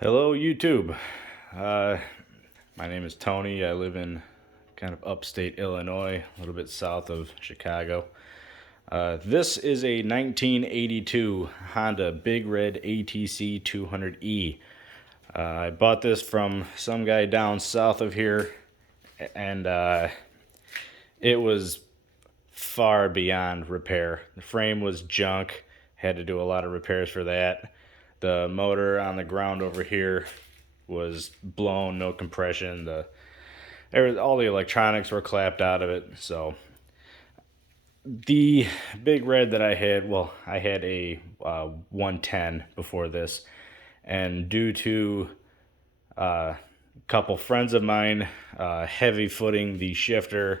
Hello, YouTube. My name is Tony. I live in kind of upstate Illinois, a little bit south of Chicago. This is a 1982 Honda Big Red ATC 200E. I bought this from some guy down south of here, and it was far beyond repair. The frame was junk, had to do a lot of repairs for that. The motor on the ground over here was blown, no compression. All the electronics were clapped out of it. So the Big Red that I had, well, I had a 110 before this, and due to a couple friends of mine heavy footing the shifter,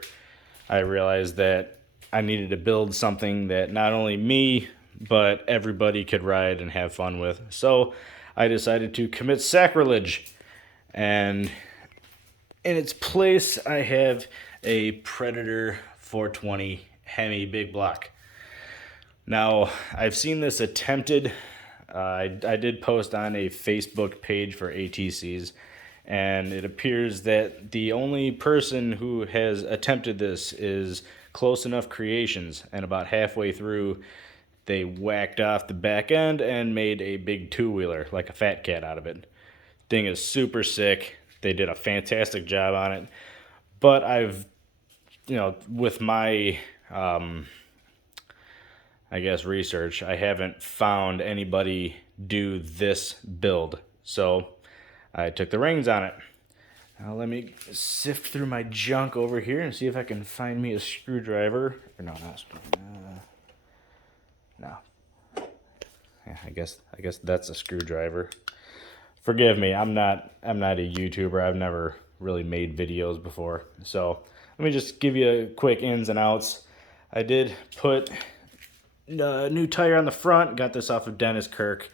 I realized that I needed to build something that not only me but everybody could ride and have fun with. So I decided to commit sacrilege, and in its place I have a Predator 420 Hemi big block. Now, I've seen this attempted. I did post on a Facebook page for ATCs, and it appears that the only person who has attempted this is Close Enough Creations, and about halfway through they whacked off the back end and made a big two-wheeler, like a fat cat out of it. Thing is super sick. They did a fantastic job on it. But I've, with my, I guess, research, I haven't found anybody do this build. So I took the reins on it. Now let me sift through my junk over here and see if I can find me a screwdriver. Or no, not a screwdriver. No. Yeah, I guess that's a screwdriver. Forgive me, I'm not a YouTuber. I've never really made videos before. So let me just give you a quick ins and outs. I did put a new tire on the front. Got this off of Dennis Kirk.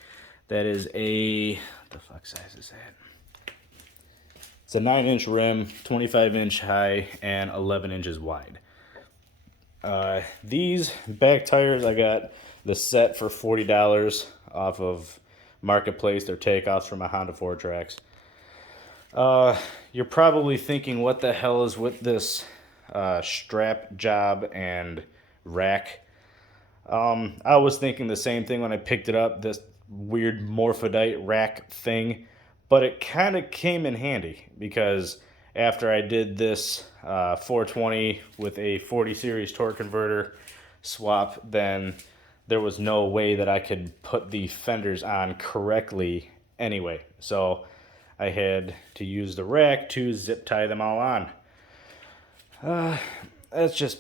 That is a, what the fuck size is that? It's a 9-inch rim, 25-inch high, and 11 inches wide. These back tires, I got the set for $40 off of Marketplace. They're takeoffs from my Honda 4Trax. You're probably thinking, what the hell is with this strap job and rack? I was thinking the same thing when I picked it up, this weird morphodite rack thing. But it kind of came in handy, because after I did this 420 with a 40 series torque converter swap, then there was no way that I could put the fenders on correctly anyway. So I had to use the rack to zip tie them all on. Let's just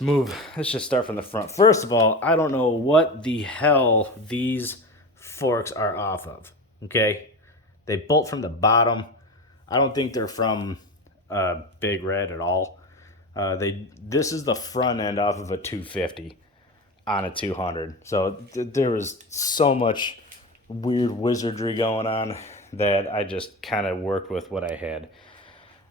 start from the front. First of all, I don't know what the hell these forks are off of, okay? They bolt from the bottom. I don't think they're from Big Red at all. This is the front end off of a 250 on a 200. So there was so much weird wizardry going on that I just kind of worked with what I had.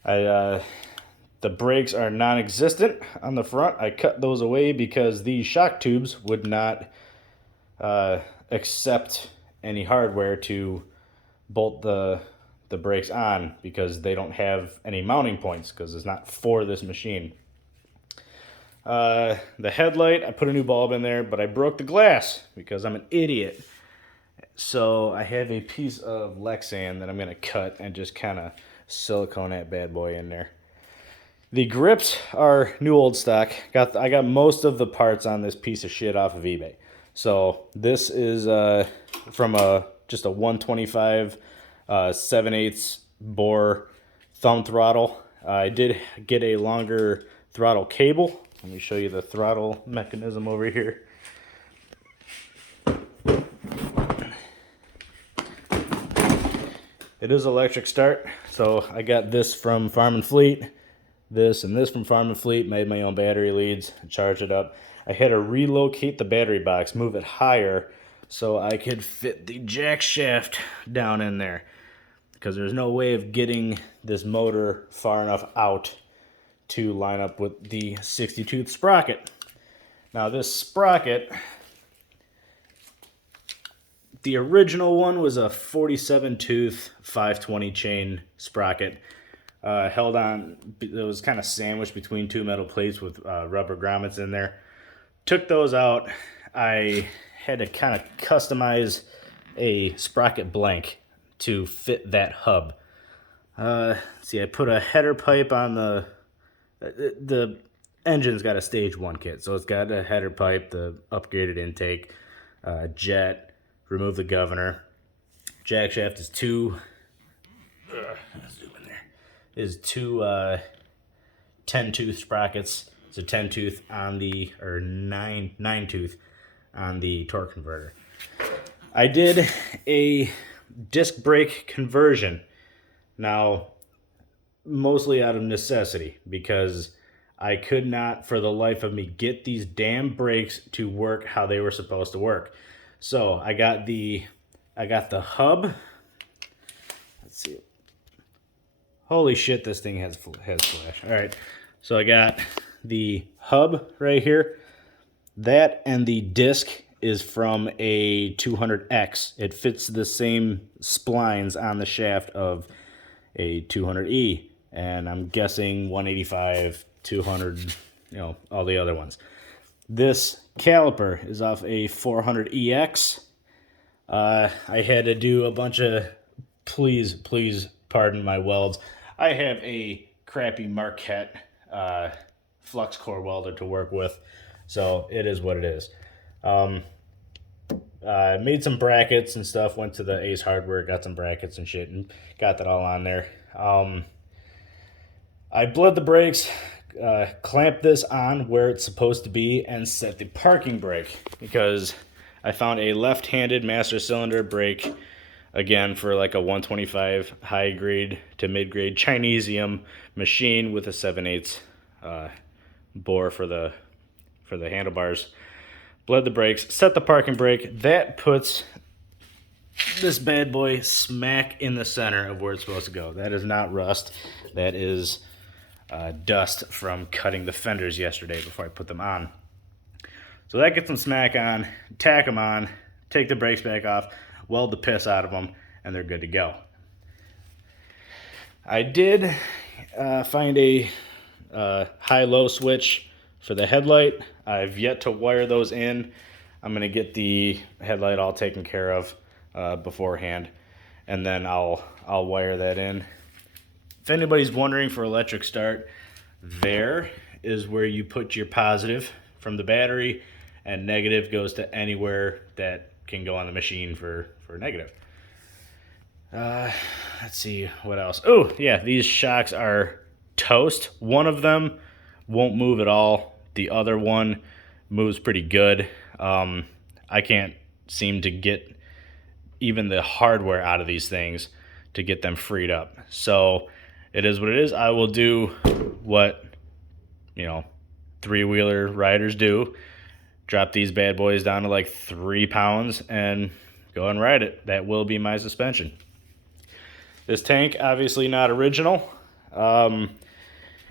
The brakes are non-existent on the front. I cut those away because these shock tubes would not accept any hardware to bolt the brakes on, because they don't have any mounting points, because it's not for this machine. The headlight, I put a new bulb in there, but I broke the glass because I'm an idiot. So I have a piece of Lexan that I'm going to cut and just kind of silicone that bad boy in there. The grips are new old stock. I got most of the parts on this piece of shit off of eBay. So this is from just a 125 7/8 bore thumb throttle. I did get a longer throttle cable. Let me show you the throttle mechanism over here. It is electric start, so I got this from Farm and Fleet. This and this from Farm and Fleet. Made my own battery leads, charged it up. I had to relocate the battery box, move it higher so I could fit the jack shaft down in there, because there's no way of getting this motor far enough out to line up with the 60-tooth sprocket. Now this sprocket The original one was a 47 tooth 520 chain sprocket. Held on, it was kind of sandwiched between two metal plates with rubber grommets in there. Took those out. I had to kind of customize a sprocket blank to fit that hub. See, I put a header pipe on the engine's got a stage 1 kit, so it's got a header pipe, the upgraded intake, jet, remove the governor. Jack shaft is two. Zoom in there. Is two 10-tooth sprockets. It's a 10-tooth on the, or 9-tooth on the torque converter. I did a disc brake conversion. Now, mostly out of necessity, because I could not, for the life of me, get these damn brakes to work how they were supposed to work. So I got the hub. Let's see. Holy shit, this thing has flash. All right, so I got the hub right here. That and the disc is from a 200X. It fits the same splines on the shaft of a 200E, and I'm guessing 185, 200, all the other ones. This caliper is off a 400EX. I had to do a bunch of, please pardon my welds. I have a crappy Marquette flux core welder to work with, so it is what it is. I made some brackets and stuff, went to the Ace Hardware, got some brackets and shit, and got that all on there. I bled the brakes, clamped this on where it's supposed to be, and set the parking brake, because I found a left-handed master cylinder brake, again, for like a 125 high grade to mid grade Chinesium machine with a 7/8 bore for the handlebars. Bled the brakes, set the parking brake. That puts this bad boy smack in the center of where it's supposed to go. That is not rust. That is dust from cutting the fenders yesterday before I put them on. So that gets them smack on, tack them on, take the brakes back off, weld the piss out of them, and they're good to go. I did find a high-low switch for the headlight. I've yet to wire those in. I'm going to get the headlight all taken care of beforehand, and then I'll wire that in. If anybody's wondering, for electric start, there is where you put your positive from the battery, and negative goes to anywhere that can go on the machine for negative. Let's see what else. Oh yeah, these shocks are toast. One of them won't move at all. The other one moves pretty good. I can't seem to get even the hardware out of these things to get them freed up. So it is what it is. I will do what, three-wheeler riders do. Drop these bad boys down to like 3 pounds and go and ride it. That will be my suspension. This tank, obviously not original.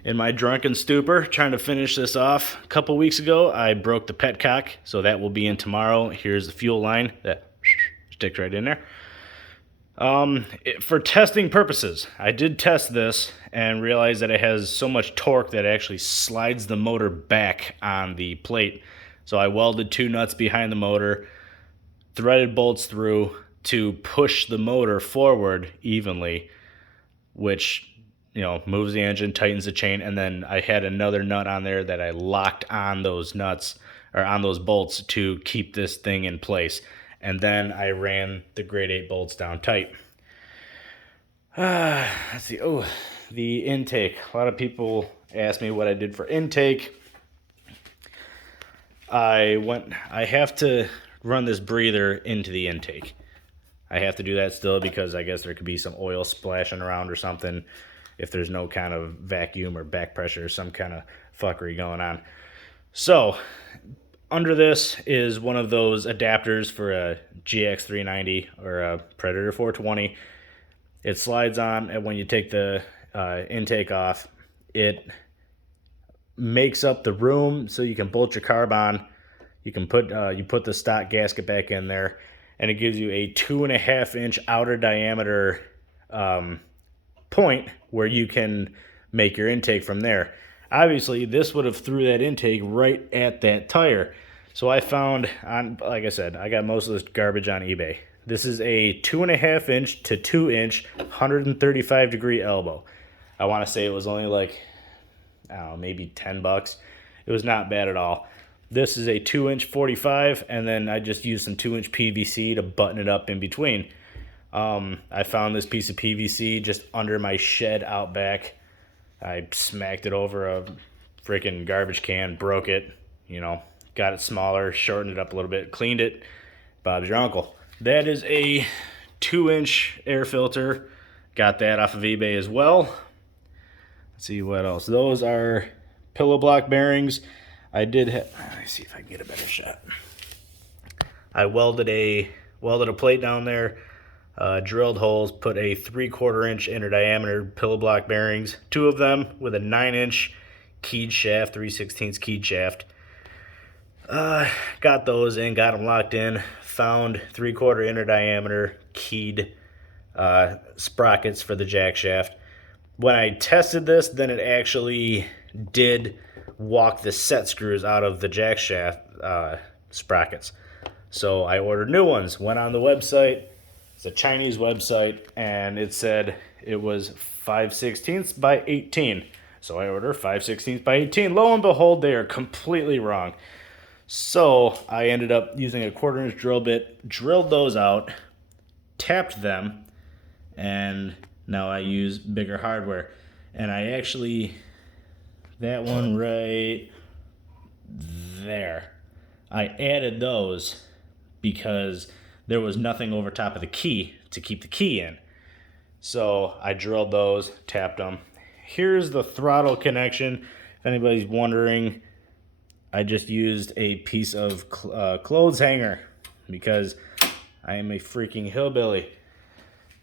In my drunken stupor, trying to finish this off a couple weeks ago, I broke the petcock, so that will be in tomorrow. Here's the fuel line that sticks right in there. For testing purposes, I did test this and realized that it has so much torque that it actually slides the motor back on the plate. So I welded 2 nuts behind the motor, threaded bolts through to push the motor forward evenly, which moves the engine, tightens the chain, and then I had another nut on there that I locked on those nuts, or on those bolts, to keep this thing in place. And then I ran the grade 8 bolts down tight. Let's see. Oh, the intake. A lot of people ask me what I did for intake. I have to run this breather into the intake. I have to do that still because I guess there could be some oil splashing around or something if there's no kind of vacuum or back pressure or some kind of fuckery going on. So under this is one of those adapters for a GX390 or a Predator 420. It slides on, and when you take the intake off, it makes up the room so you can bolt your carb on. You can put the stock gasket back in there, and it gives you a 2.5-inch outer diameter point where you can make your intake from there. Obviously, this would have threw that intake right at that tire. So I found, like I said, I got most of this garbage on eBay. This is a 2.5-inch to 2-inch 135-degree elbow. I want to say it was only like, I don't know, maybe $10. It was not bad at all. This is a 2-inch 45, and then I just used some 2-inch PVC to button it up in between. I found this piece of PVC just under my shed out back. I smacked it over a freaking garbage can, broke it, got it smaller, shortened it up a little bit, cleaned it. Bob's your uncle. That is a 2-inch air filter. Got that off of eBay as well. Let's see what else. Those are pillow block bearings. I did have, let me see if I can get a better shot. I welded a plate down there, drilled holes, put a 3/4-inch inner diameter pillow block bearings, 2 of them with a 9-inch keyed shaft, 3/16 keyed shaft. Got those in, got them locked in, found 3/4 inner diameter keyed sprockets for the jack shaft. When I tested this, then it actually did walk the set screws out of the jack shaft sprockets. So I ordered new ones, went on the website. It's a Chinese website, and it said it was 5/16 by 18. So I ordered 5/16 by 18. Lo and behold, they are completely wrong. So I ended up using a 1/4-inch drill bit, drilled those out, tapped them, and now I use bigger hardware. And I actually, that one right there, I added those because there was nothing over top of the key to keep the key in. So I drilled those, tapped them. Here's the throttle connection. If anybody's wondering, I just used a piece of clothes hanger because I am a freaking hillbilly.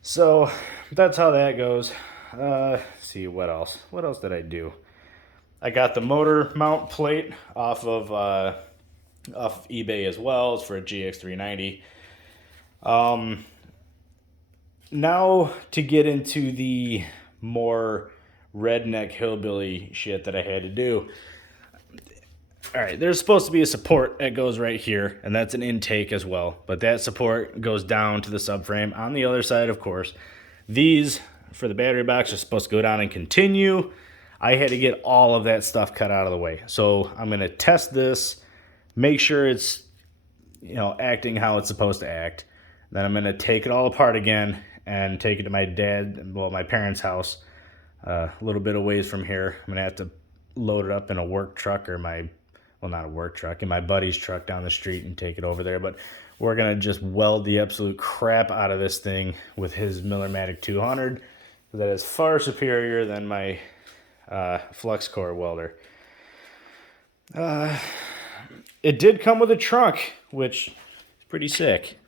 So that's how that goes. Let's see what else. What else did I do? I got the motor mount plate off of eBay as well. It's for a GX390. Now to get into the more redneck hillbilly shit that I had to do. All right, there's supposed to be a support that goes right here, and that's an intake as well. But that support goes down to the subframe on the other side, of course. These, for the battery box, are supposed to go down and continue. I had to get all of that stuff cut out of the way. So I'm going to test this, make sure it's, acting how it's supposed to act. Then I'm going to take it all apart again and take it to my my parents' house, a little bit of ways from here. I'm going to have to load it up in a work truck or not a work truck, in my buddy's truck down the street and take it over there. But we're going to just weld the absolute crap out of this thing with his Miller-Matic 200. That is far superior than my flux core welder. It did come with a trunk, which is pretty sick.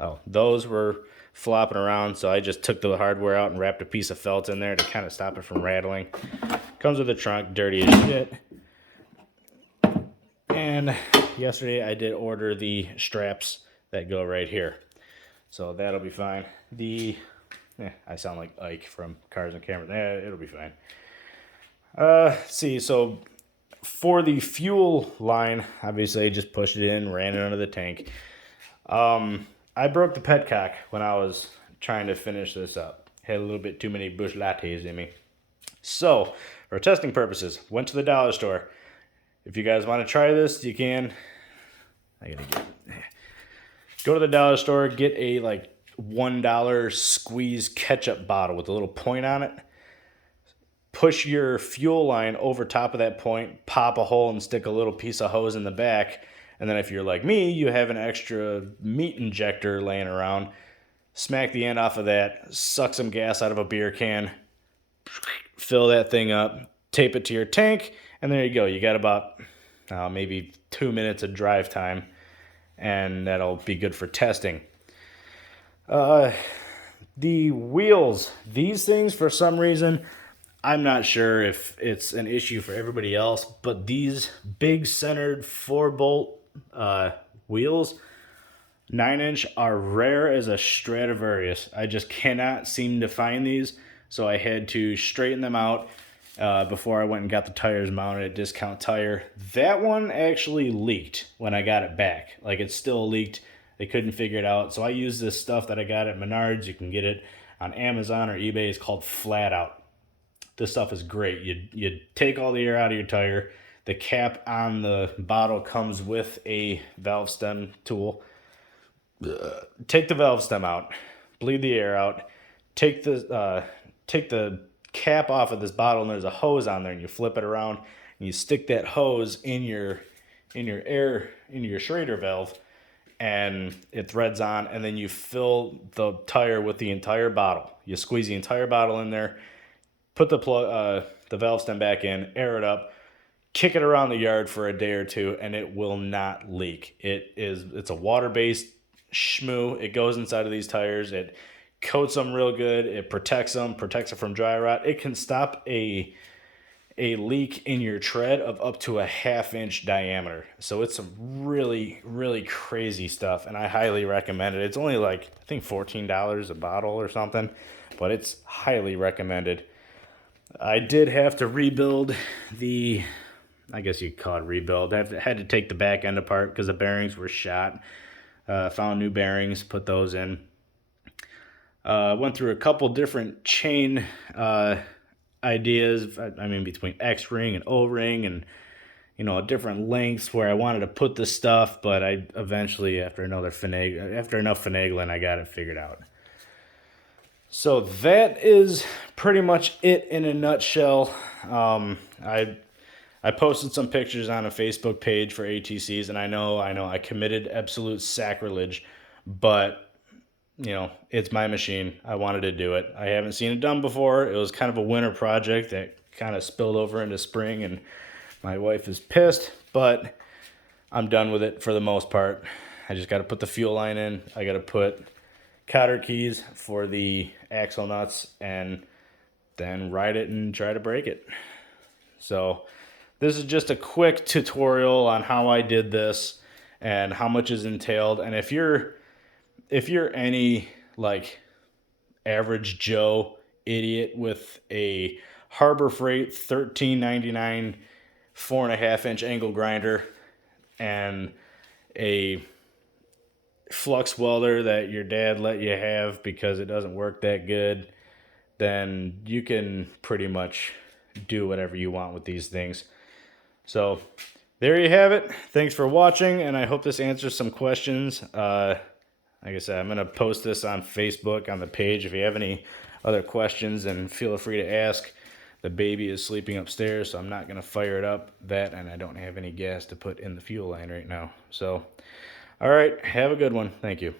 Oh, those were flopping around, so I just took the hardware out and wrapped a piece of felt in there to kind of stop it from rattling. Comes with a trunk, dirty as shit. And yesterday I did order the straps that go right here. So that'll be fine. I sound like Ike from Cars and Cameras. It'll be fine. See, so for the fuel line, obviously I just pushed it in, ran it under the tank. I broke the petcock when I was trying to finish this up. Had a little bit too many Busch Lattes in me. So, for testing purposes, went to the dollar store. If you guys want to try this, you can. Go to the dollar store, get a $1 squeeze ketchup bottle with a little point on it. Push your fuel line over top of that point, pop a hole and stick a little piece of hose in the back. And then if you're like me, you have an extra meat injector laying around. Smack the end off of that, suck some gas out of a beer can, fill that thing up, tape it to your tank, and there you go. You got about maybe 2 minutes of drive time, and that'll be good for testing. The wheels, these things, for some reason, I'm not sure if it's an issue for everybody else, but these big centered 4-bolt wheels 9-inch are rare as a Stradivarius. I just cannot seem to find these, so I had to straighten them out before I went and got the tires mounted at Discount Tire. That one actually leaked when I got it back. Like, it still leaked. They couldn't figure it out. So I used this stuff that I got at Menards. You can get it on Amazon or eBay. It's called Flat Out. This stuff is great. You take all the air out of your tire. The cap on the bottle comes with a valve stem tool. Take the valve stem out, bleed the air out, take the cap off of this bottle, and there's a hose on there, and you flip it around and you stick that hose in your Schrader valve, and it threads on, and then you fill the tire with the entire bottle. You squeeze the entire bottle in there, put the valve stem back in, air it up, kick it around the yard for a day or two, and it will not leak. It's a water-based shmoo. It goes inside of these tires. It coats them real good. It protects them from dry rot. It can stop a leak in your tread of up to a 1/2 inch diameter. So it's some really, really crazy stuff, and I highly recommend it. It's only like, I think, $14 a bottle or something, but it's highly recommended. I did have to rebuild I guess you could call it rebuild. I had to take the back end apart because the bearings were shot. Found new bearings, put those in. Went through a couple different chain ideas. I mean, between X-ring and O-ring, and different lengths where I wanted to put the stuff. But I eventually, after enough finagling, I got it figured out. So that is pretty much it in a nutshell. I posted some pictures on a Facebook page for ATCs, and I know I committed absolute sacrilege, but it's my machine. I wanted to do it. I haven't seen it done before. It was kind of a winter project that kind of spilled over into spring, and my wife is pissed, but I'm done with it for the most part. I just got to put the fuel line in. I got to put cotter keys for the axle nuts, and then ride it and try to break it. So this is just a quick tutorial on how I did this and how much is entailed. And if you're any like average Joe idiot with a Harbor Freight $13.99 4.5 inch angle grinder and a flux welder that your dad let you have because it doesn't work that good, then you can pretty much do whatever you want with these things. So there you have it. Thanks for watching, and I hope this answers some questions. Like I said, I'm going to post this on Facebook on the page. If you have any other questions, then feel free to ask. The baby is sleeping upstairs, so I'm not going to fire it up. And I don't have any gas to put in the fuel line right now. So, all right, have a good one. Thank you.